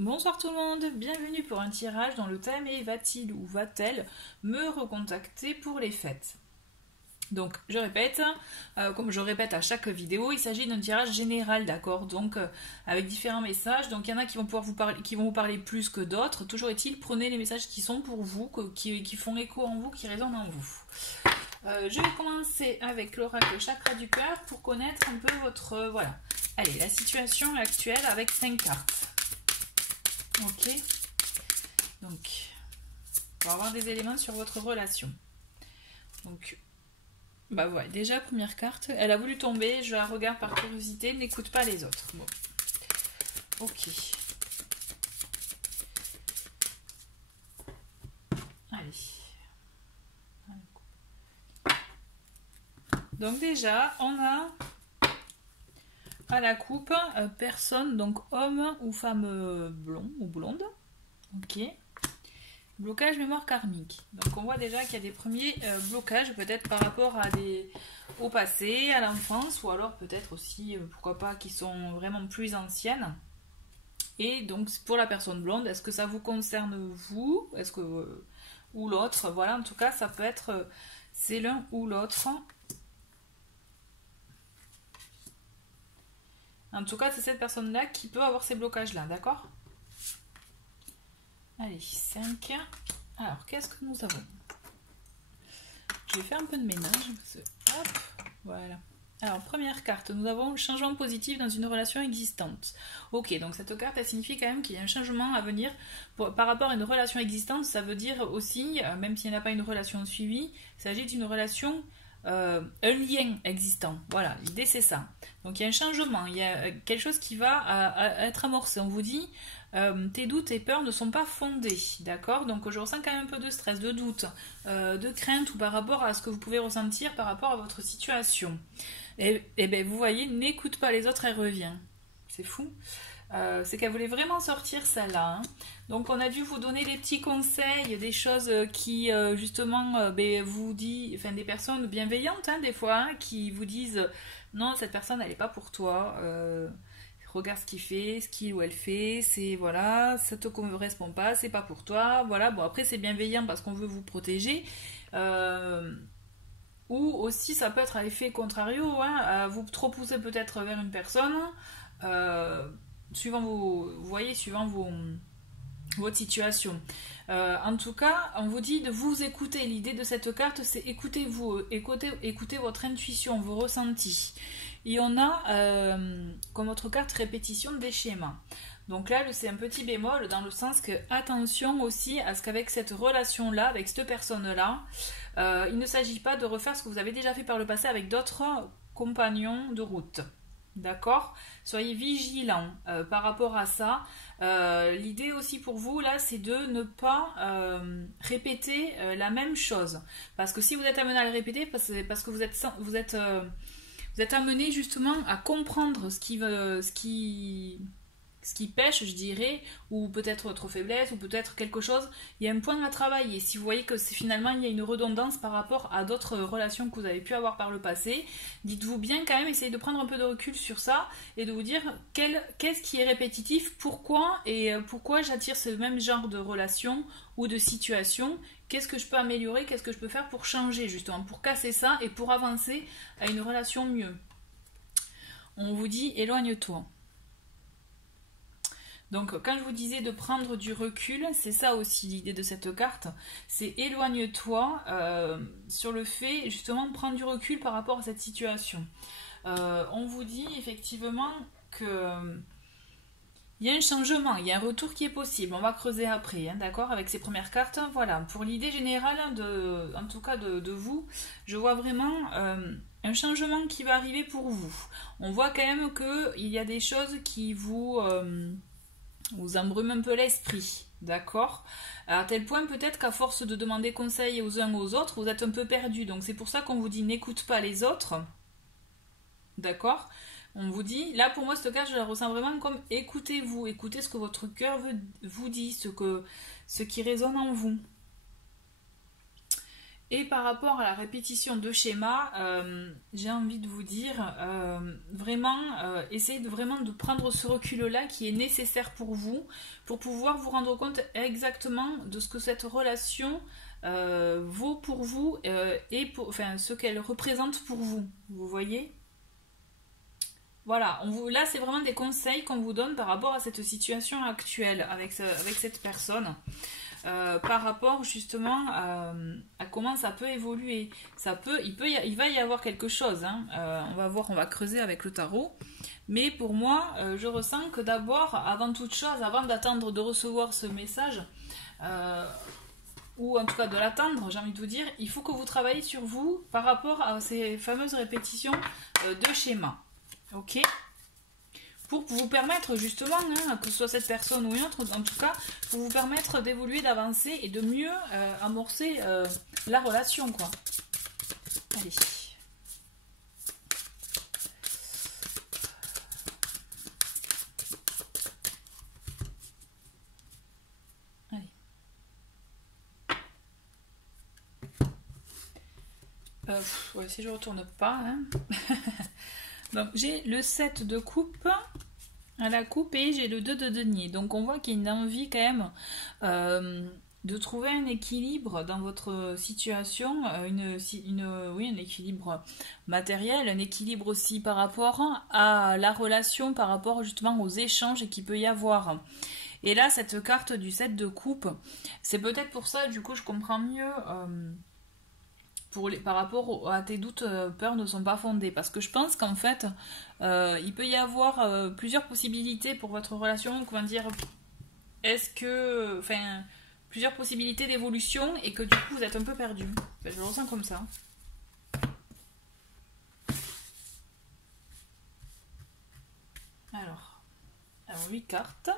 Bonsoir tout le monde, bienvenue pour un tirage dont le thème est va-t-il ou va-t-elle me recontacter pour les fêtes. Donc je répète, comme je répète à chaque vidéo, il s'agit d'un tirage général, d'accord. Donc avec différents messages, donc il y en a qui vont pouvoir vous parler, qui vont vous parler plus que d'autres. Toujours est-il, prenez les messages qui sont pour vous, qui font écho en vous, qui résonnent en vous. Je vais commencer avec l'oracle chakra du cœur pour connaître un peu votre voilà. Allez, la situation actuelle avec 5 cartes. Ok, donc on va avoir des éléments sur votre relation. Donc, bah voilà, déjà première carte, elle a voulu tomber, je la regarde par curiosité, n'écoute pas les autres. Bon, ok. Allez. Donc déjà, on a à la coupe personne, donc homme ou femme blond ou blonde. Ok. Blocage mémoire karmique. Donc on voit déjà qu'il y a des premiers blocages, peut-être par rapport au passé, à l'enfance, ou alors peut-être aussi, pourquoi pas, qui sont vraiment plus anciennes. Et donc pour la personne blonde, est-ce que ça vous concerne vous? Est-ce que ou l'autre? Voilà, en tout cas, ça peut être c'est l'un ou l'autre. En tout cas, c'est cette personne-là qui peut avoir ces blocages-là, d'accord? Allez, 5. Alors, qu'est-ce que nous avons? Je vais faire un peu de ménage. Hop, voilà. Alors, première carte, nous avons changement positif dans une relation existante. Ok, donc cette carte, elle signifie quand même qu'il y a un changement à venir par rapport à une relation existante. Ça veut dire aussi, même s'il n'y a pas une relation suivie, il s'agit d'une relation, un lien existant. Voilà, l'idée c'est ça. Donc il y a un changement, il y a quelque chose qui va être amorcé. On vous dit, tes doutes et peurs ne sont pas fondés, d'accord? Donc je ressens quand même un peu de stress, de doute, de crainte ou par rapport à ce que vous pouvez ressentir par rapport à votre situation. Et ben vous voyez, n'écoute pas les autres, elle revient. C'est fou. C'est qu'elle voulait vraiment sortir celle-là. Hein. Donc on a dû vous donner des petits conseils, des choses qui justement vous dit, enfin des personnes bienveillantes hein, des fois, hein, qui vous disent non cette personne elle n'est pas pour toi. Regarde ce qu'il fait, ce qu'il ou elle fait, c'est voilà, ça te correspond pas, c'est pas pour toi, voilà. Bon après c'est bienveillant parce qu'on veut vous protéger. Ou aussi ça peut être à l'effet contrario, hein, à vous trop pousser peut-être vers une personne, euh, suivant vous voyez, suivant votre situation. En tout cas, on vous dit de vous écouter. L'idée de cette carte, c'est écoutez-vous, écoutez votre intuition, vos ressentis. Et on a comme autre carte répétition des schémas. Donc là, c'est un petit bémol dans le sens que attention aussi à ce qu'avec cette relation-là, avec cette personne-là, il ne s'agit pas de refaire ce que vous avez déjà fait par le passé avec d'autres compagnons de route. D'accord? Soyez vigilants par rapport à ça. L'idée aussi pour vous, là, c'est de ne pas répéter la même chose. Parce que si vous êtes amené à le répéter, parce que vous êtes amené justement à comprendre ce qui pêche, je dirais, ou peut-être votre faiblesse, ou peut-être quelque chose, il y a un point à travailler. Si vous voyez que finalement il y a une redondance par rapport à d'autres relations que vous avez pu avoir par le passé, dites-vous bien quand même, essayez de prendre un peu de recul sur ça et de vous dire qu'est-ce qui est répétitif, pourquoi et pourquoi j'attire ce même genre de relation ou de situation, qu'est-ce que je peux améliorer, qu'est-ce que je peux faire pour changer justement, pour casser ça et pour avancer à une relation mieux. On vous dit éloigne-toi. Donc quand je vous disais de prendre du recul, c'est ça aussi l'idée de cette carte, c'est éloigne-toi sur le fait justement de prendre du recul par rapport à cette situation. On vous dit effectivement que il y a un changement, il y a un retour qui est possible. On va creuser après, hein, d'accord, avec ces premières cartes. Voilà, pour l'idée générale, en tout cas de vous, je vois vraiment un changement qui va arriver pour vous. On voit quand même qu'il y a des choses qui vous embrume un peu l'esprit, d'accord? À tel point peut-être qu'à force de demander conseil aux uns aux autres, vous êtes un peu perdu. Donc c'est pour ça qu'on vous dit n'écoute pas les autres, d'accord? On vous dit, là pour moi cette carte je la ressens vraiment comme écoutez-vous, écoutez ce que votre cœur vous dit, ce qui résonne en vous. Et par rapport à la répétition de schémas, j'ai envie de vous dire, vraiment, essayez vraiment de prendre ce recul-là qui est nécessaire pour vous, pour pouvoir vous rendre compte exactement de ce que cette relation vaut pour vous et enfin, ce qu'elle représente pour vous. Vous voyez ? Voilà, là c'est vraiment des conseils qu'on vous donne par rapport à cette situation actuelle avec cette personne. Par rapport justement à comment ça peut évoluer. Il va y avoir quelque chose, hein. On va voir, on va creuser avec le tarot. Mais pour moi, je ressens que d'abord, avant toute chose, avant d'attendre de recevoir ce message, ou en tout cas de l'attendre, j'ai envie de vous dire, il faut que vous travaillez sur vous par rapport à ces fameuses répétitions de schémas. Ok ? Pour vous permettre justement, hein, que ce soit cette personne ou une autre, en tout cas, pour vous permettre d'évoluer, d'avancer et de mieux amorcer la relation, quoi. Allez. Ouais, si je retourne pas, hein. Donc j'ai le 7 de coupe à la coupe et j'ai le 2 de denier. Donc on voit qu'il y a une envie quand même de trouver un équilibre dans votre situation, oui, un équilibre matériel, un équilibre aussi par rapport à la relation, par rapport justement aux échanges qu'il peut y avoir. Et là, cette carte du 7 de coupe, c'est peut-être pour ça, du coup, je comprends mieux... par rapport à tes doutes, peurs ne sont pas fondées. Parce que je pense qu'en fait, il peut y avoir plusieurs possibilités pour votre relation. Comment dire, est-ce que... Enfin, plusieurs possibilités d'évolution et que du coup, vous êtes un peu perdu. Enfin, je le ressens comme ça. Alors 8 cartes.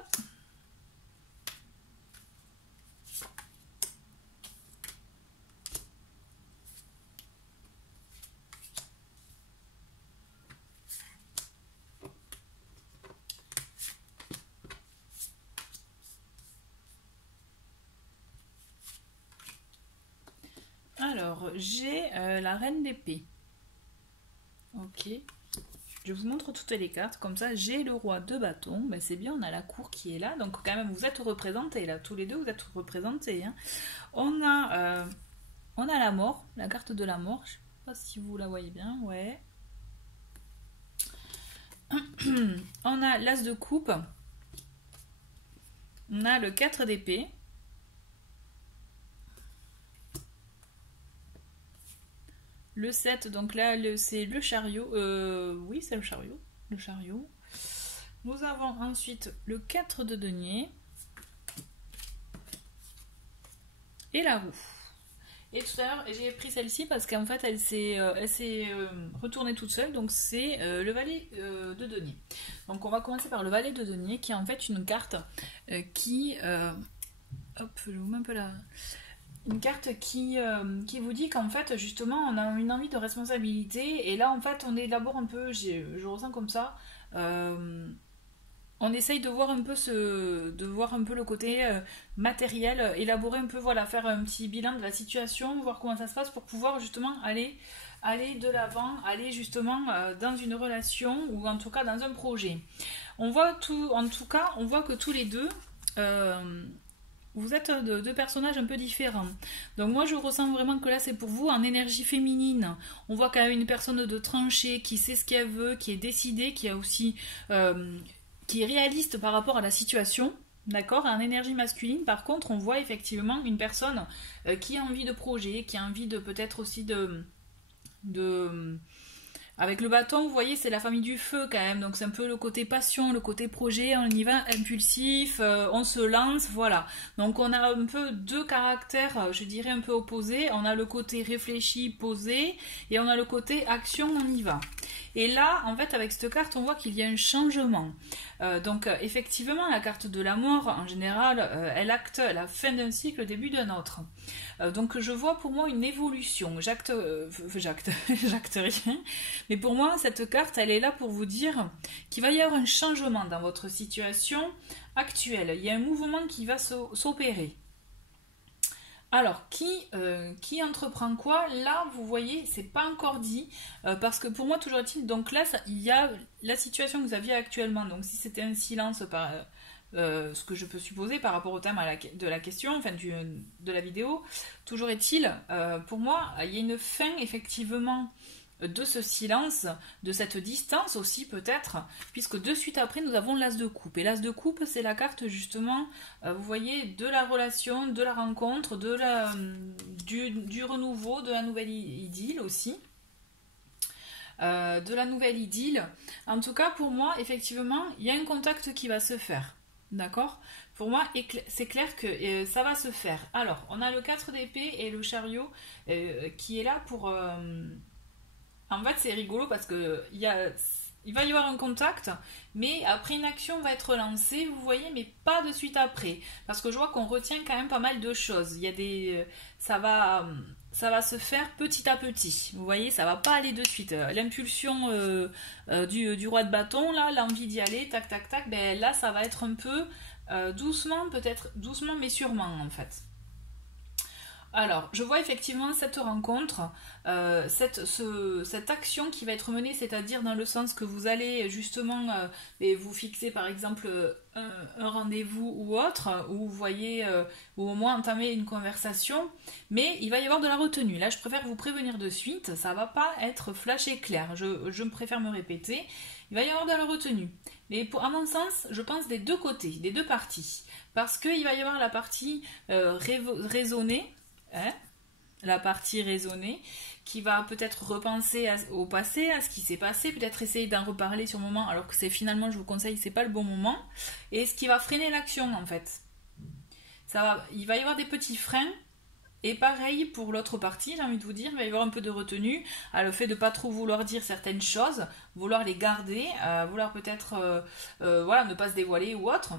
Alors, j'ai la reine d'épée. Ok. Je vous montre toutes les cartes. Comme ça, j'ai le roi de bâton. Ben, c'est bien, on a la cour qui est là. Donc, quand même, vous êtes représentés là. Tous les deux, vous êtes représentés. Hein. On a la mort. La carte de la mort. Je sais pas si vous la voyez bien. Ouais. On a l'as de coupe. On a le 4 d'épée. Le 7, donc là, c'est le chariot. Oui, c'est le chariot. Le chariot. Nous avons ensuite le 4 de denier. Et la roue. Et tout à l'heure, j'ai pris celle-ci parce qu'en fait, elle s'est retournée toute seule. Donc, c'est le valet de denier. Donc, on va commencer par le valet de denier, qui est en fait une carte qui... hop, je vous mets un peu là... Une carte qui vous dit qu'en fait, justement, on a une envie de responsabilité. Et là, en fait, on élabore un peu, je ressens comme ça, on essaye de voir un peu le côté matériel, élaborer un peu, voilà, faire un petit bilan de la situation, voir comment ça se passe pour pouvoir justement aller de l'avant, aller justement dans une relation ou en tout cas dans un projet. On voit que tous les deux... vous êtes deux personnages un peu différents. Donc moi je ressens vraiment que là c'est pour vous en énergie féminine. On voit quand même une personne de tranchée qui sait ce qu'elle veut, qui est décidée, qui a aussi qui est réaliste par rapport à la situation. D'accord. En énergie masculine, par contre, on voit effectivement une personne qui a envie de projet, qui a envie de peut-être aussi de avec le bâton, vous voyez, c'est la famille du feu quand même, donc c'est un peu le côté passion, le côté projet, on y va impulsif, on se lance, voilà. Donc on a un peu deux caractères, je dirais un peu opposés, on a le côté réfléchi, posé, et on a le côté action, on y va. Et là, en fait, avec cette carte, on voit qu'il y a un changement. Donc effectivement, la carte de la mort, en général, elle acte la fin d'un cycle, le début d'un autre. Donc je vois pour moi une évolution. J'acte rien. Mais pour moi, cette carte, elle est là pour vous dire qu'il va y avoir un changement dans votre situation actuelle. Il y a un mouvement qui va s'opérer. Alors, qui entreprend quoi? Là, vous voyez, c'est pas encore dit, parce que pour moi, toujours est-il, donc là, il y a la situation que vous aviez actuellement. Donc, si c'était un silence par ce que je peux supposer par rapport au thème de la question, enfin de la vidéo, toujours est-il, pour moi, il y a une fin effectivement de ce silence, de cette distance aussi peut-être, puisque de suite après nous avons l'as de coupe. Et l'as de coupe, c'est la carte justement, vous voyez, de la relation, de la rencontre, du renouveau, de la nouvelle idylle aussi. De la nouvelle idylle. En tout cas, pour moi, effectivement, il y a un contact qui va se faire. D'accord? Pour moi, c'est clair que ça va se faire. Alors, on a le 4 d'épée et le chariot qui est là pour... En fait, c'est rigolo parce que il va y avoir un contact, mais après une action va être lancée, vous voyez, mais pas de suite après. Parce que je vois qu'on retient quand même pas mal de choses. Il y a ça va se faire petit à petit. Vous voyez, ça va pas aller de suite. L'impulsion du roi de bâton, là, l'envie d'y aller, tac, tac, tac, ben là, ça va être un peu doucement, peut-être doucement, mais sûrement, en fait. Alors, je vois effectivement cette rencontre, cette action qui va être menée, c'est-à-dire dans le sens que vous allez justement vous fixer par exemple un rendez-vous ou autre, ou vous voyez, ou au moins entamer une conversation, mais il va y avoir de la retenue. Là, je préfère vous prévenir de suite, ça va pas être flash et clair, je préfère me répéter, il va y avoir de la retenue. Mais à mon sens, je pense des deux côtés, des deux parties, parce qu'il va y avoir la partie raisonnée, la partie raisonnée, qui va peut-être repenser au passé, à ce qui s'est passé, peut-être essayer d'en reparler sur le moment, alors que c'est finalement, je vous conseille, c'est pas le bon moment, et ce qui va freiner l'action en fait. Il va y avoir des petits freins, et pareil pour l'autre partie, j'ai envie de vous dire, il va y avoir un peu de retenue, à le fait de pas trop vouloir dire certaines choses, vouloir les garder, vouloir peut-être voilà, ne pas se dévoiler ou autre.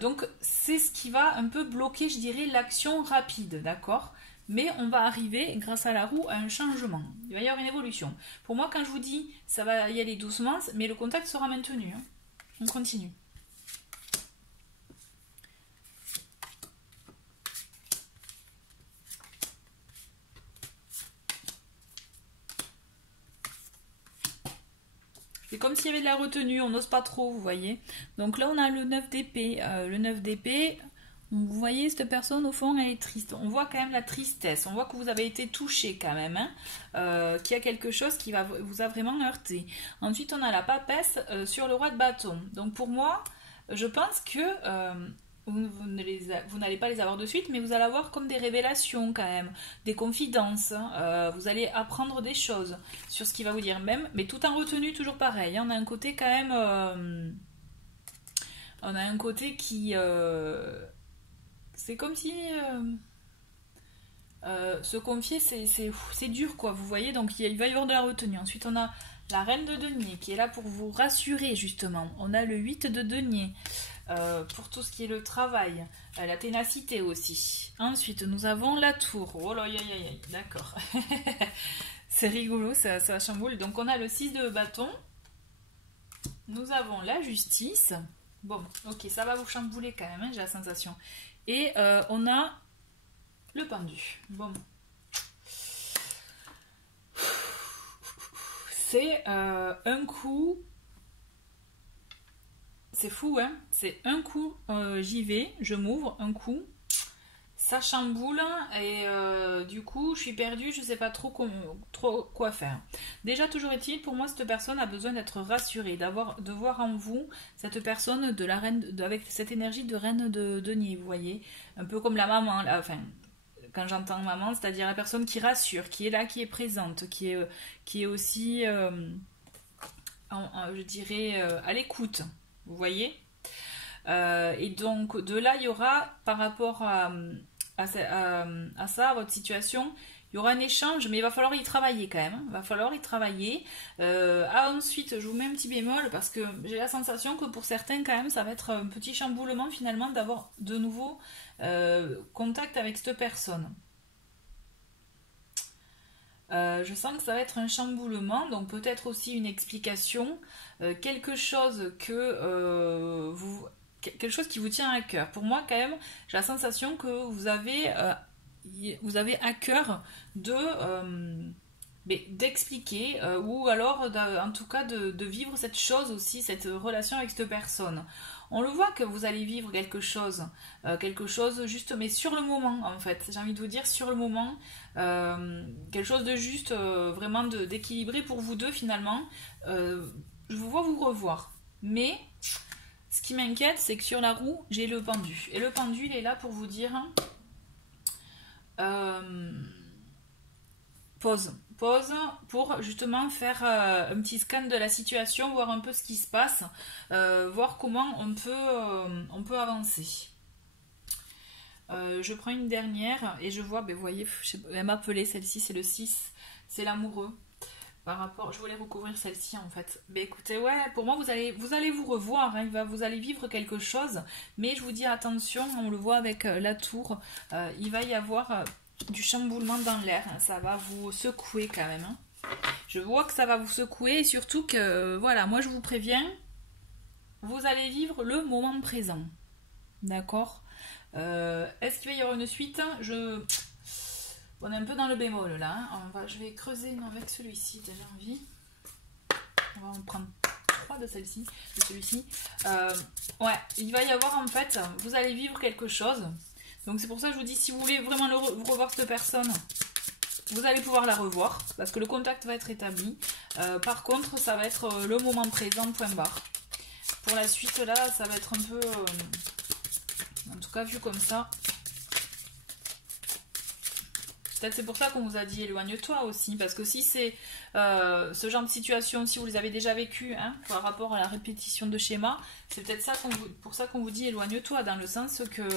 Donc c'est ce qui va un peu bloquer, je dirais, l'action rapide, d'accord? Mais on va arriver, grâce à la roue, à un changement. Il va y avoir une évolution. Pour moi, quand je vous dis, ça va y aller doucement, mais le contact sera maintenu. Hein. On continue. C'est comme s'il y avait de la retenue, on n'ose pas trop, vous voyez. Donc là, on a le 9 d'épée. Le 9 d'épée... Vous voyez, cette personne, au fond, elle est triste. On voit quand même la tristesse. On voit que vous avez été touché quand même. Hein, qu'il y a quelque chose qui vous a vraiment heurté. Ensuite, on a la papesse sur le roi de bâton. Donc pour moi, je pense que vous n'allez pas les avoir de suite, mais vous allez avoir comme des révélations quand même. Des confidences. Vous allez apprendre des choses sur ce qu'il va vous dire même. Mais tout en retenue, toujours pareil. Hein, on a un côté quand même... on a un côté qui... c'est comme si se confier, c'est dur, quoi, vous voyez, donc il va y avoir de la retenue. Ensuite, on a la reine de denier qui est là pour vous rassurer, justement. On a le 8 de denier pour tout ce qui est le travail, la ténacité aussi. Ensuite, nous avons la tour. Oh là, d'accord. C'est rigolo, ça chamboule. Donc, on a le 6 de bâton. Nous avons la justice. Bon, ok, ça va vous chambouler quand même, hein, j'ai la sensation. Et on a le pendu. Bon. C'est un coup... C'est fou, hein. C'est un coup, j'y vais, je m'ouvre, un coup. Ça chamboule et du coup, je suis perdue, je ne sais pas trop quoi faire. Déjà, toujours est-il, pour moi, cette personne a besoin d'être rassurée, de voir en vous cette personne de la reine, avec cette énergie de reine de denier, vous voyez, un peu comme la maman, là, enfin, quand j'entends maman, c'est-à-dire la personne qui rassure, qui est là, qui est présente, qui est aussi, je dirais, à l'écoute, vous voyez. Et donc, de là, il y aura, par rapport à ça, à votre situation, il y aura un échange, mais il va falloir y travailler quand même. Hein. Il va falloir y travailler. Ensuite, je vous mets un petit bémol parce que j'ai la sensation que pour certains, quand même, ça va être un petit chamboulement finalement d'avoir de nouveau contact avec cette personne. Je sens que ça va être un chamboulement, donc peut-être aussi une explication, quelque chose quelque chose qui vous tient à cœur. Pour moi, quand même, j'ai la sensation que vous avez vous avez à cœur d'expliquer ou alors en tout cas de vivre cette chose aussi, cette relation avec cette personne. On le voit que vous allez vivre quelque chose juste, mais sur le moment en fait, j'ai envie de vous dire sur le moment, quelque chose de juste, vraiment d'équilibré pour vous deux finalement. Je vous vois vous revoir, mais ce qui m'inquiète c'est que sur la roue j'ai le pendu, et le pendu il est là pour vous dire pause pour justement faire un petit scan de la situation, voir un peu ce qui se passe, voir comment on peut avancer. Je prends une dernière et je vois, vous voyez, elle m'a appelé celle-ci, c'est le 6, c'est l'amoureux. Par rapport, je voulais recouvrir celle-ci en fait. Écoutez, ouais, pour moi vous allez vous revoir, hein, vous allez vivre quelque chose, mais je vous dis attention, on le voit avec la tour, il va y avoir du chamboulement dans l'air, hein, ça va vous secouer quand même. Hein. Je vois que ça va vous secouer et surtout que, voilà, moi je vous préviens, vous allez vivre le moment présent. D'accord. Est-ce qu'il va y avoir une suite? On est un peu dans le bémol là. Hein. Je vais creuser une avec celui-ci, j'ai envie. On va en prendre 3 de celle-ci, de celui-ci. Ouais, il va y avoir en fait, vous allez vivre quelque chose. Donc c'est pour ça que je vous dis, si vous voulez vraiment revoir cette personne, vous allez pouvoir la revoir, parce que le contact va être établi. Par contre, ça va être le moment présent, point barre. Pour la suite, là, ça va être un peu... en tout cas, vu comme ça. Peut-être c'est pour ça qu'on vous a dit éloigne-toi aussi, parce que si c'est ce genre de situation, si vous les avez déjà vécues, hein, par rapport à la répétition de schéma, c'est peut-être ça pour ça qu'on vous dit éloigne-toi, dans le sens que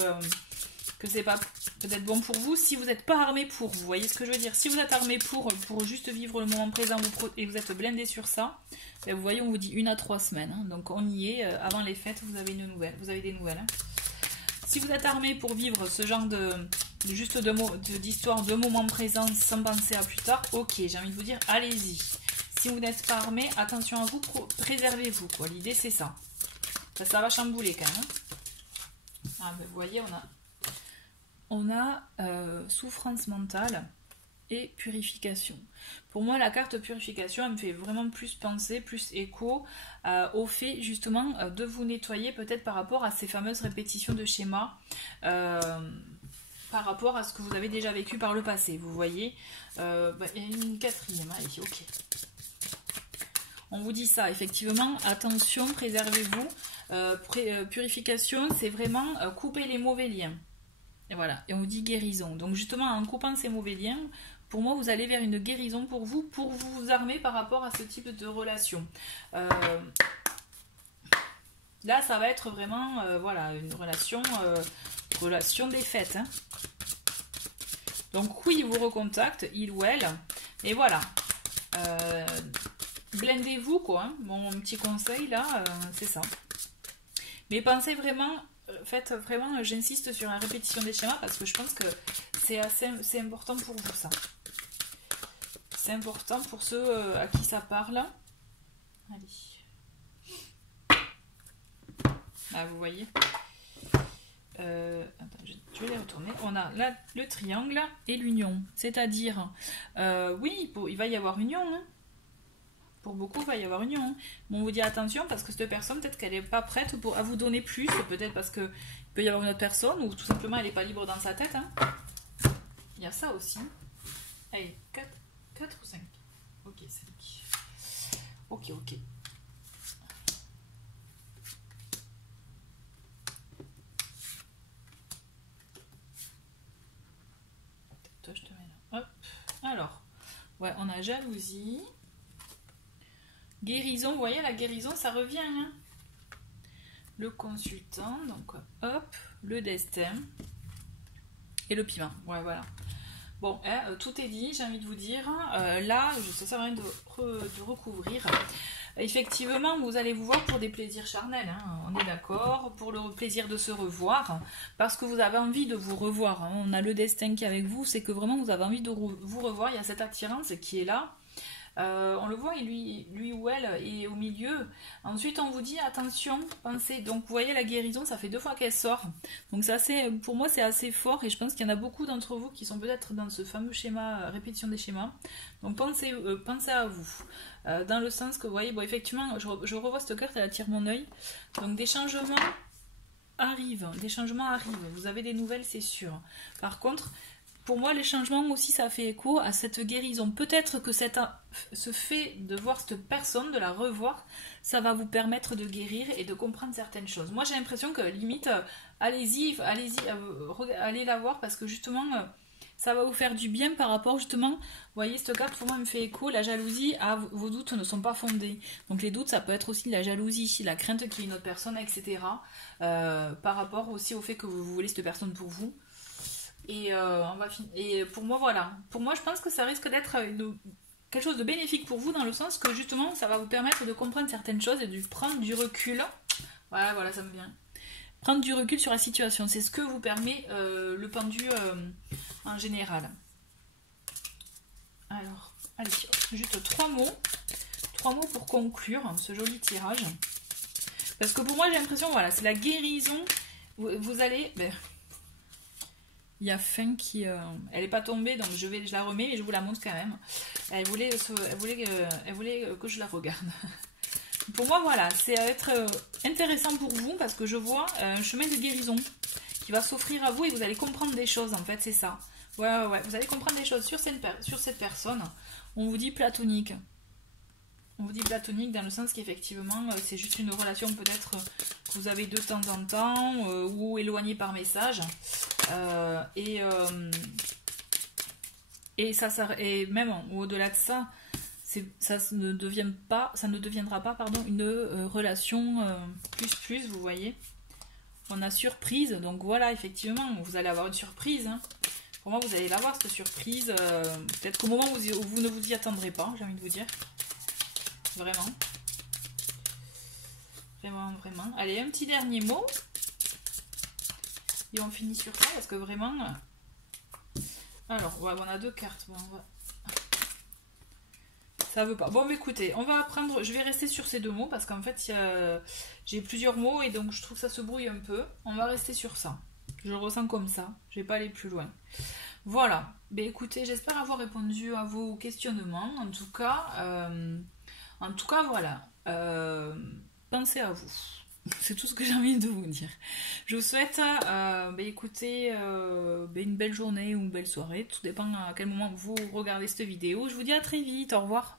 c'est pas peut-être bon pour vous si vous n'êtes pas armé pour. Vous voyez ce que je veux dire? Si vous êtes armé pour juste vivre le moment présent et vous êtes blindé sur ça, vous voyez, on vous dit 1 à 3 semaines. Hein, donc on y est, avant les fêtes, vous avez des nouvelles. Hein. Si vous êtes armé pour vivre ce genre d'histoire de moment présent sans penser à plus tard, ok, j'ai envie de vous dire, allez-y. Si vous n'êtes pas armé, attention à vous, préservez-vous. L'idée c'est ça. Ça va chambouler quand même. Ah, vous voyez, on a souffrance mentale et purification. Pour moi, la carte purification, elle me fait vraiment plus penser, plus écho au fait justement de vous nettoyer peut-être par rapport à ces fameuses répétitions de schémas, par rapport à ce que vous avez déjà vécu par le passé. Vous voyez, il y a une quatrième, allez, ok. On vous dit ça, effectivement, attention, préservez-vous. Purification, c'est vraiment couper les mauvais liens. Et voilà, et on vous dit guérison. Donc justement, en coupant ces mauvais liens, pour moi, vous allez vers une guérison pour vous armer par rapport à ce type de relation. Là, ça va être vraiment, voilà, une relation des fêtes. Hein. Donc oui, il vous recontacte, il ou elle, et voilà. Blindez-vous, quoi. Hein. Mon petit conseil, là, c'est ça. Mais pensez vraiment... Faites vraiment, j'insiste sur la répétition des schémas parce que je pense que c'est important pour vous ça. C'est important pour ceux à qui ça parle. Allez. Là, vous voyez. Attends, je vais les retourner. On a là le triangle et l'union. C'est-à-dire, oui, il va y avoir union. Hein. Pour beaucoup, il va y avoir union. Bon, on vous dit attention parce que cette personne, peut-être qu'elle n'est pas prête à vous donner plus. Peut-être parce qu'il peut y avoir une autre personne ou tout simplement elle n'est pas libre dans sa tête. Hein. Il y a ça aussi. Allez, 4 ou 5. Ok, 5. Ok. Toi, je te mets là. Hop. Alors, ouais, on a jalousie. Guérison, vous voyez, la guérison, ça revient. Hein. Le consultant, donc hop, le destin et le piment. Ouais, voilà. Bon, tout est dit, j'ai envie de vous dire. Là, ça sert à rien de recouvrir. Effectivement, vous allez vous voir pour des plaisirs charnels. Hein. On est d'accord, pour le plaisir de se revoir, parce que vous avez envie de vous revoir. Hein. On a le destin qui est avec vous, c'est que vraiment vous avez envie de vous revoir. Il y a cette attirance qui est là. On le voit, lui ou elle est au milieu. Ensuite, on vous dit attention, pensez. Donc, vous voyez, la guérison, ça fait 2 fois qu'elle sort. Donc, pour moi, c'est assez fort. Et je pense qu'il y en a beaucoup d'entre vous qui sont peut-être dans ce fameux schéma, répétition des schémas. Donc, pensez à vous. Dans le sens que, vous voyez, bon, effectivement, je revois cette carte, elle attire mon œil. Donc, des changements arrivent. Vous avez des nouvelles, c'est sûr. Par contre, pour moi, les changements aussi, ça fait écho à cette guérison. Peut-être que ce fait de voir cette personne, de la revoir, ça va vous permettre de guérir et de comprendre certaines choses. Moi, j'ai l'impression que limite, allez-y, allez la voir parce que justement, ça va vous faire du bien par rapport justement, vous voyez, cette carte pour moi me fait écho, la jalousie, vos doutes ne sont pas fondés. Donc les doutes, ça peut être aussi la jalousie, la crainte qu'il y ait une autre personne, etc. Par rapport aussi au fait que vous voulez cette personne pour vous. Et pour moi, voilà. Pour moi, je pense que ça risque d'être quelque chose de bénéfique pour vous dans le sens que justement, ça va vous permettre de comprendre certaines choses et de prendre du recul. Voilà, ça me vient. Prendre du recul sur la situation. C'est ce que vous permet le pendu en général. Alors, allez, juste 3 mots. 3 mots pour conclure ce joli tirage. Parce que pour moi, j'ai l'impression, voilà, c'est la guérison. Vous allez... Il y a Fin qui... elle n'est pas tombée, donc je la remets, mais je vous la montre quand même. Elle voulait que je la regarde. Pour moi, voilà, c'est être intéressant pour vous, parce que je vois un chemin de guérison qui va s'offrir à vous, et vous allez comprendre des choses, en fait, c'est ça. Ouais, vous allez comprendre des choses sur cette personne. On vous dit platonique. On vous dit platonique dans le sens qu'effectivement, c'est juste une relation peut-être que vous avez de temps en temps, ou éloignée par message. Et même au-delà de ça, ça ne deviendra pas une relation plus, vous voyez. On a surprise, donc voilà, effectivement, vous allez avoir une surprise. Hein. Pour moi, vous allez l'avoir, cette surprise. Peut-être qu'au moment où vous ne vous y attendrez pas, j'ai envie de vous dire. Vraiment. Vraiment. Allez, un petit dernier mot. Et on finit sur ça parce que vraiment... Alors, ouais, on a 2 cartes. Bon, ça veut pas. Bon, mais écoutez, on va prendre... Je vais rester sur ces 2 mots parce qu'en fait, j'ai plusieurs mots et donc je trouve que ça se brouille un peu. On va rester sur ça. Je le ressens comme ça. Je vais pas aller plus loin. Voilà. Ben, écoutez, j'espère avoir répondu à vos questionnements. En tout cas, voilà. Pensez à vous. C'est tout ce que j'ai envie de vous dire. Je vous souhaite une belle journée ou une belle soirée. Tout dépend à quel moment vous regardez cette vidéo. Je vous dis à très vite. Au revoir.